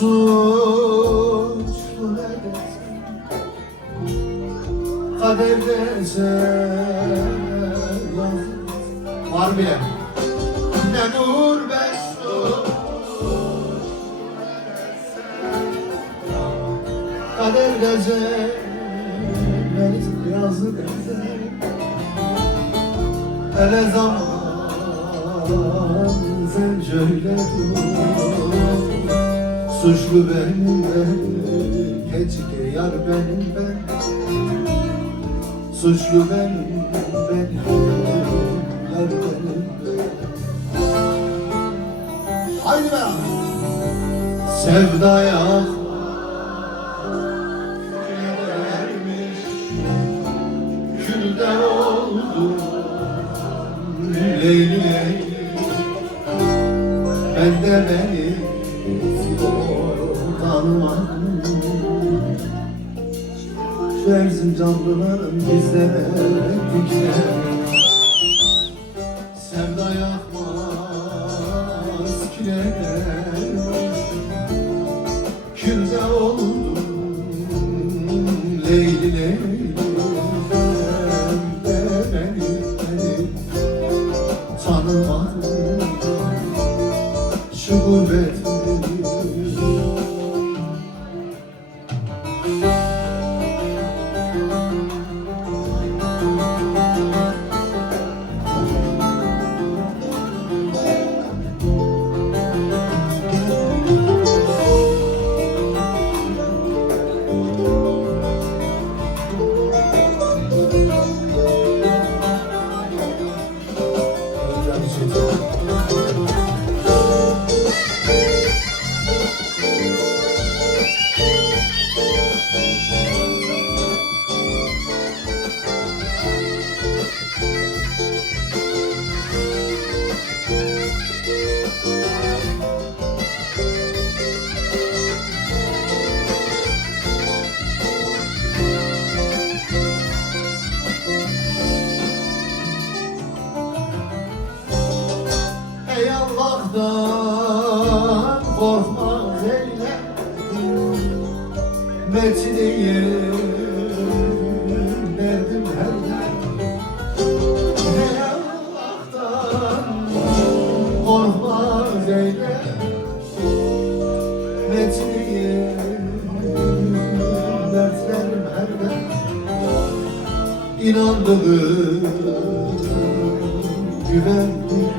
suçlu ne desem, kaderde yazık var bile. Ne nur ben kaderde yazık hele zaman sen şöyle dur. Suçlu benim ben, keşke yar benim ben. Suçlu benim ben, yar benim ben. Haydi be! Sevdaya külden oldum Leyli Leyli. Ben de beni tanımadım. Şu Erzincanlıların bizlere dikleri sevda yakmaz kiler. Külde oldum Leyli Leyli. Ben de beni tanımadım. Şu gurbet ey Allah'tan korkmaz eyle Metiniyim derdim her dem. Ey Allah'tan korkmaz eyle Metiniyim dertlerim her dem. İnandığım güvendim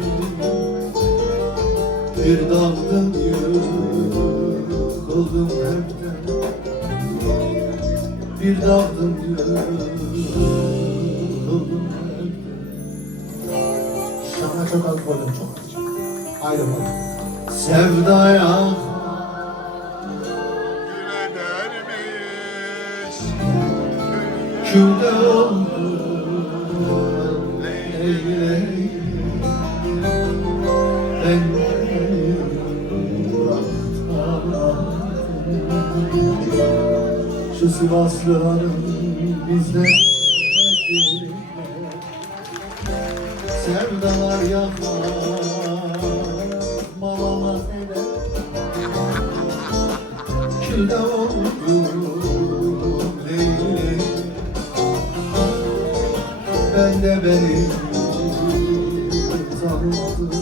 bir dağdım yıkıldım hepten. Bir dağdım yıkıldım hepten. Şana çok az koydum, çok az. Ayrılmadım. Sevdaya külde oldu Leyli Leyli. Ben şu Sivaslıların bizden sevdalar yakmaz malamat eder. Külde oldum Leyli. Ben de beni tanımadım.